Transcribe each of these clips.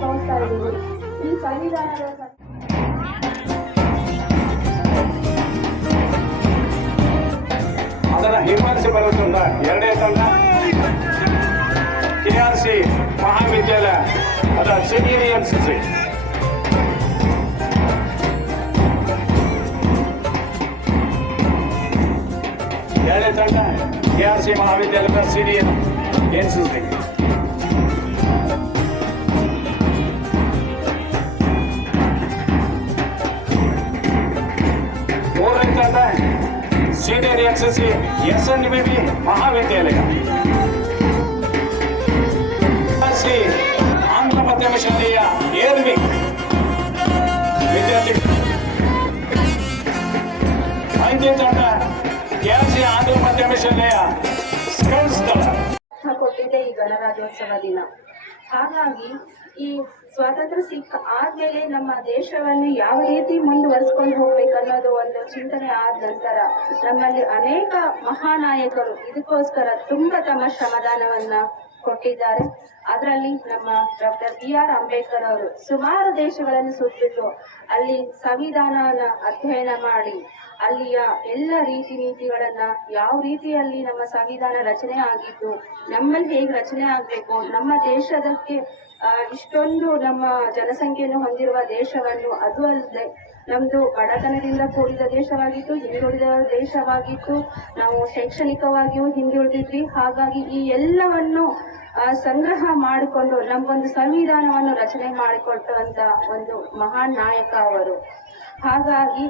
ಮಾಡ್ತಾ ಇದ್ದೀವಿ. ಈ ಸಂವಿಧಾನದ ಸ- ಅದರ ನಿರ್ವಹಿಸಿ ಬರುತ್ತಿದ್ದ ಎರಡನೇ ತಂಡ. ಸಿ ಮಹಾವಿದ್ಯಾಲಯ. ಅದರ ಸೀನಿಯರ್ ಎನ್ಸಿಸಿ ಎರಡನೇ ತಂಡ ಕೆಆರ್ಸಿ ಮಹಾವಿದ್ಯಾಲಯದ ಸೀನಿಯರ್ ಎನ್ಸಿಸಿ ಮೂರನೇ senior ಎಕ್ಸಸಿ S N B B Mahavidyalaya Shri Andhra ಮಾಧ್ಯಮ ಶಾಲೆಯ ಏರ್ವಿ ವಿದ್ಯಾರ್ಥಿಗಳು ಐದನೇ ತಂಡ ಕೆಎಸ್ಸಿ ಆಂಧ್ರ ಮಾಧ್ಯಮ ಶಾಲೆಯ ಸ್ಕೌಟ್ಸ್ ದಳ ಕೊಟ್ಟಿದ್ದೆ ಈ ಗಣರಾಜ್ಯೋತ್ಸವ ದಿನ ಹಾಗಾಗಿ ಈ ಸ್ವಾತಂತ್ರ್ಯ ಸಿಕ್ಕ ಆದ್ಮೇಲೆ ನಮ್ಮ ದೇಶವನ್ನು ಯಾವ ರೀತಿ ಮುಂದುವರಿಸ್ಕೊಂಡು ಹೋಗ್ಬೇಕನ್ನೋದು ಒಂದು ಚಿಂತನೆ ಆದ ನಂತರ ನಮ್ಮಲ್ಲಿ ಅನೇಕ ಮಹಾನಾಯಕರು ಇದಕ್ಕೋಸ್ಕರ ತುಂಬಾ ತಮ್ಮ ಶ್ರಮದಾನವನ್ನ ಕೊಟ್ಟಿದ್ದಾರೆ. ಅದರಲ್ಲಿ ನಮ್ಮ ಡಾಕ್ಟರ್ ಬಿ ಆರ್ ಅಂಬೇಡ್ಕರ್ ಅವರು ಸುಮಾರು ದೇಶಗಳನ್ನು ಸುತ್ತಿದ್ದು, ಅಲ್ಲಿ ಸಂವಿಧಾನನ ಅಧ್ಯಯನ ಮಾಡಿ, ಅಲ್ಲಿಯ ಎಲ್ಲ ರೀತಿ ನೀತಿಗಳನ್ನ ಯಾವ ರೀತಿಯಲ್ಲಿ ನಮ್ಮ ಸಂವಿಧಾನ ರಚನೆ ಆಗಿದ್ದು, ನಮ್ಮಲ್ಲಿ ಹೇಗೆ ರಚನೆ ಆಗ್ಬೇಕು, ನಮ್ಮ ದೇಶದಕ್ಕೆ ಇಷ್ಟೊಂದು ನಮ್ಮ ಜನಸಂಖ್ಯೆಯನ್ನು ಹೊಂದಿರುವ ದೇಶವನ್ನು ಅದು ಅಲ್ಲದೆ ನಮ್ದು ಬಡತನದಿಂದ ಕೂಡಿದ ದೇಶವಾಗಿತ್ತು, ಹಿಂದುಳಿದ ದೇಶವಾಗಿತ್ತು. ನಾವು ಶೈಕ್ಷಣಿಕವಾಗಿಯೂ ಹಿಂದುಳಿದಿದ್ವಿ. ಹಾಗಾಗಿ ಈ ಎಲ್ಲವನ್ನು ಸಂಗ್ರಹ ಮಾಡಿಕೊಂಡು ನಮ್ಗೊಂದು ಸಂವಿಧಾನವನ್ನು ರಚನೆ ಮಾಡಿಕೊಟ್ಟಂತ ಒಂದು ಮಹಾನ್ ನಾಯಕ ಅವರು. ಹಾಗಾಗಿ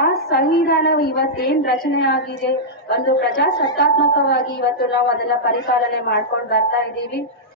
ಆ ಸಂವಿಧಾನ ಇವತ್ತೇನ್ ರಚನೆ ಆಗಿದೆ, ಒಂದು ಪ್ರಜಾಸತ್ತಾತ್ಮಕವಾಗಿ ಇವತ್ತು ನಾವು ಅದನ್ನ ಪರಿಪಾಲನೆ ಮಾಡ್ಕೊಂಡು ಬರ್ತಾ ಇದ್ದೀವಿ.